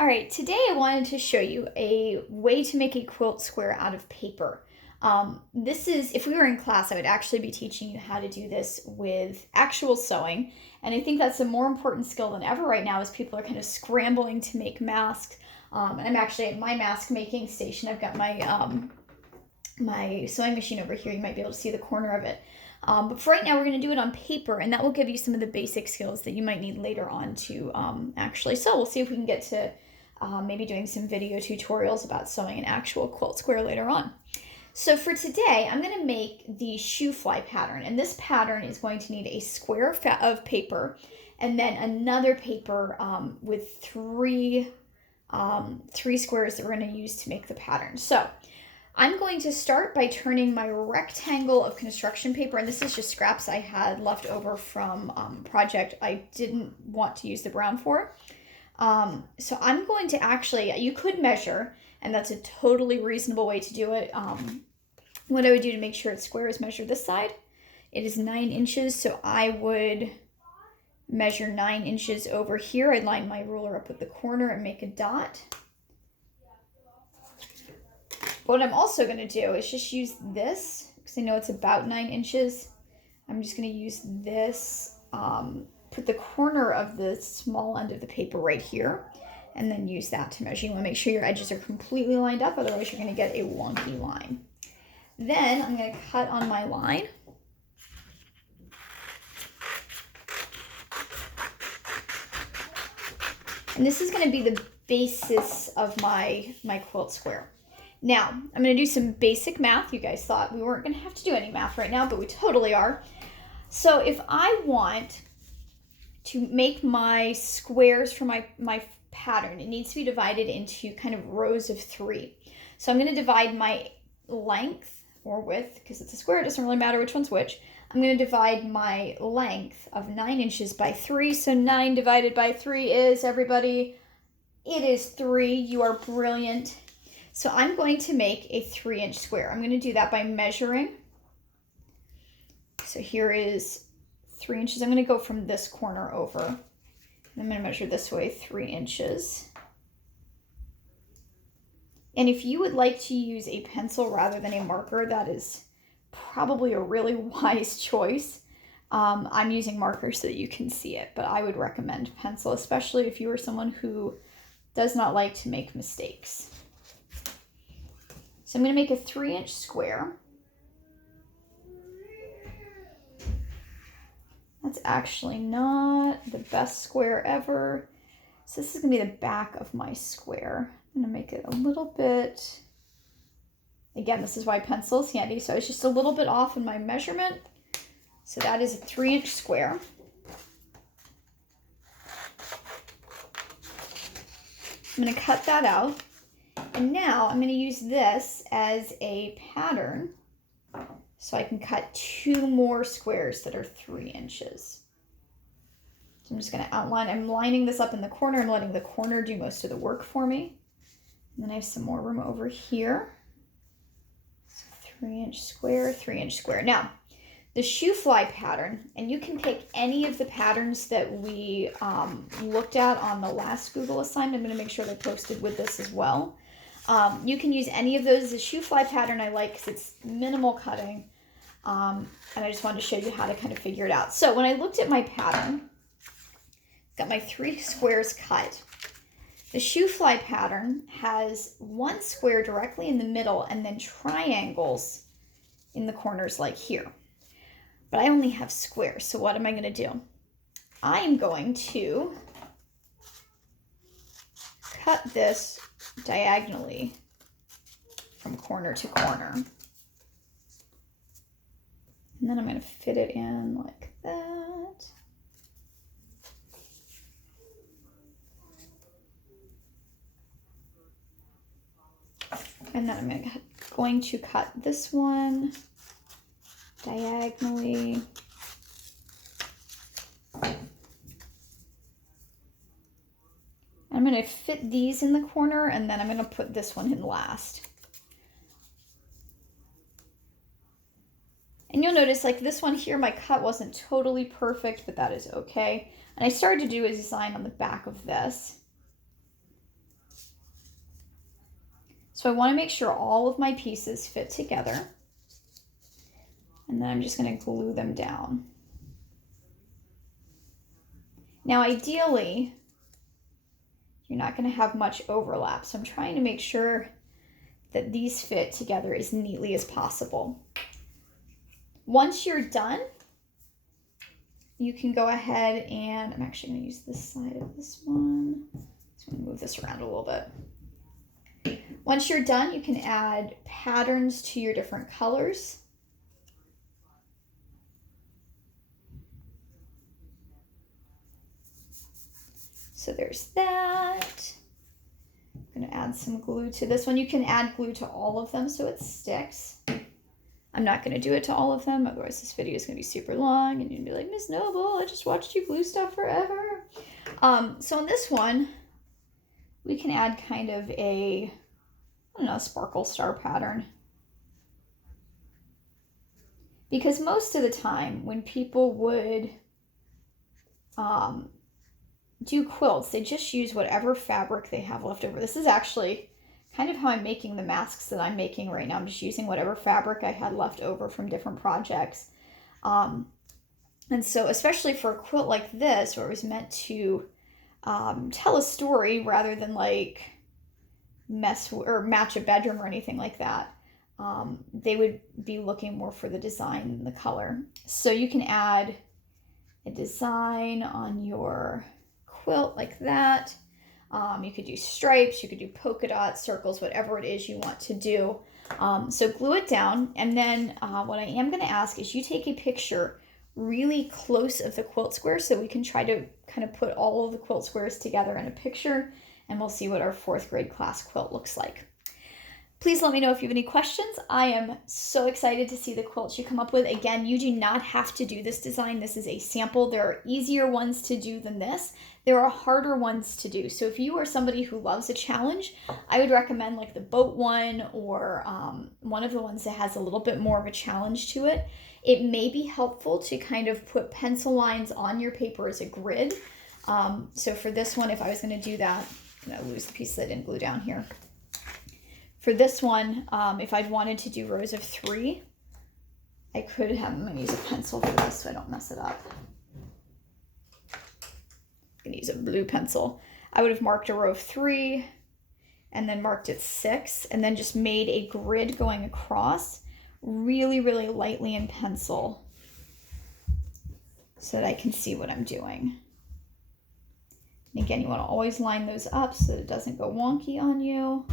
All right, today I wanted to show you a way to make a quilt square out of paper. This is, if we were in class, I would actually be teaching you how to do this with actual sewing. And I think that's a more important skill than ever right now as people are kind of scrambling to make masks. And I'm actually at my mask making station. I've got my sewing machine over here. You might be able to see the corner of it. But for right now, we're going to do it on paper, and that will give you some of the basic skills that you might need later on to actually sew. We'll see if we can get to maybe doing some video tutorials about sewing an actual quilt square later on. So for today, I'm going to make the shoe fly pattern, and this pattern is going to need a square of paper and then another paper with three squares that we're going to use to make the pattern. So I'm going to start by turning my rectangle of construction paper, and this is just scraps I had left over from a project I didn't want to use the brown for. So I'm going to actually, you could measure, and that's a totally reasonable way to do it. What I would do to make sure it's square is measure this side. It is 9 inches, so I would measure 9 inches over here. I'd line my ruler up with the corner and make a dot. What I'm also going to do is just use this, because I know it's about 9 inches. I'm just going to use this, put the corner of the small end of the paper right here, and then use that to measure. You want to make sure your edges are completely lined up, otherwise you're going to get a wonky line. Then I'm going to cut on my line. And this is going to be the basis of my quilt square. Now, I'm going to do some basic math. You guys thought we weren't going to have to do any math right now, but we totally are. So if I want to make my squares for my pattern, it needs to be divided into kind of rows of 3. So I'm going to divide my length or width, because it's a square, it doesn't really matter which one's which. I'm going to divide my length of 9 inches by 3. So 9 divided by 3 is, everybody, it is 3. You are brilliant. So I'm going to make a 3-inch square. I'm going to do that by measuring. So here is 3 inches. I'm going to go from this corner over. I'm going to measure this way 3 inches. And if you would like to use a pencil rather than a marker, that is probably a really wise choice. I'm using marker so that you can see it, but I would recommend pencil, especially if you are someone who does not like to make mistakes. So I'm going to make a 3-inch square. That's actually not the best square ever. So this is going to be the back of my square. I'm going to make it a little bit, again, this is why pencil is handy. So it's just a little bit off in my measurement. So that is a 3-inch square. I'm going to cut that out. And now I'm going to use this as a pattern so I can cut 2 more squares that are 3 inches. So I'm just going to outline. I'm lining this up in the corner and letting the corner do most of the work for me. And then I have some more room over here. So 3-inch square, 3-inch square. Now, the shoe fly pattern, and you can pick any of the patterns that we looked at on the last Google assignment. I'm going to make sure they're posted with this as well. You can use any of those. The shoe fly pattern I like because it's minimal cutting. And I just wanted to show you how to kind of figure it out. So when I looked at my pattern, got my 3 squares cut. The shoe fly pattern has 1 square directly in the middle and then triangles in the corners like here. But I only have squares, so what am I going to do? I am going to cut this diagonally from corner to corner. And then I'm going to fit it in like that. And then I'm going to cut this one diagonally. I'm going to fit these in the corner, and then I'm going to put this one in last. And you'll notice like this one here, my cut wasn't totally perfect, but that is okay. And I started to do a design on the back of this. So I want to make sure all of my pieces fit together. And then I'm just going to glue them down. Now, ideally, you're not going to have much overlap. So I'm trying to make sure that these fit together as neatly as possible. Once you're done, you can go ahead and, I'm actually going to use this side of this one. So I'm going to move this around a little bit. Once you're done, you can add patterns to your different colors. So there's that. I'm going to add some glue to this one. You can add glue to all of them so it sticks. I'm not going to do it to all of them, otherwise this video is going to be super long and you'll be like, Miss Noble, I just watched you glue stuff forever. So on this one, we can add kind of a, I don't know, sparkle star pattern. Because most of the time when people would do quilts, they just use whatever fabric they have left over. This is actually kind of how I'm making the masks that I'm making right now. I'm just using whatever fabric I had left over from different projects. And so especially for a quilt like this, where it was meant to tell a story rather than like match a bedroom or anything like that, they would be looking more for the design and the color. So you can add a design on your quilt like that. You could do stripes, you could do polka dots, circles, whatever it is you want to do. So glue it down, and then what I am going to ask is you take a picture really close of the quilt square so we can try to kind of put all of the quilt squares together in a picture, and we'll see what our 4th grade class quilt looks like. Please let me know if you have any questions. I am so excited to see the quilts you come up with. Again, you do not have to do this design. This is a sample. There are easier ones to do than this. There are harder ones to do. So if you are somebody who loves a challenge, I would recommend like the boat one or one of the ones that has a little bit more of a challenge to it. It may be helpful to kind of put pencil lines on your paper as a grid. So for this one, if I was going to do that, I'm going to lose the piece that I didn't glue down here. For this one, if I'd wanted to do rows of 3, I could have, I'm going to use a pencil for this so I don't mess it up. I'm going to use a blue pencil. I would have marked a row of 3 and then marked it 6 and then just made a grid going across really, really lightly in pencil so that I can see what I'm doing. And again, you want to always line those up so that it doesn't go wonky on you.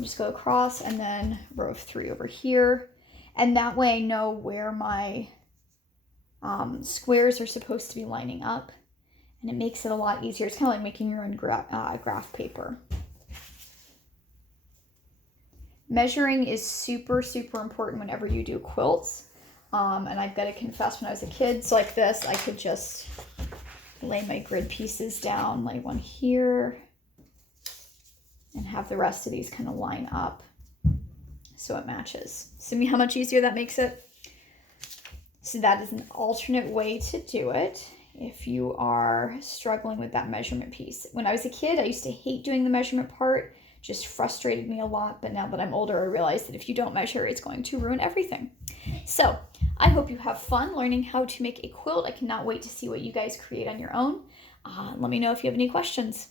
Just go across and then row of 3 over here. And that way I know where my squares are supposed to be lining up. And it makes it a lot easier. It's kind of like making your own graph paper. Measuring is super, super important whenever you do quilts. And I've got to confess, when I was a kid, so like this, I could just lay my grid pieces down, lay one here, and have the rest of these kind of line up so it matches. See how much easier that makes it? So that is an alternate way to do it if you are struggling with that measurement piece. When I was a kid, I used to hate doing the measurement part. Just frustrated me a lot, but now that I'm older, I realize that if you don't measure, it's going to ruin everything. So I hope you have fun learning how to make a quilt. I cannot wait to see what you guys create on your own. Let me know if you have any questions.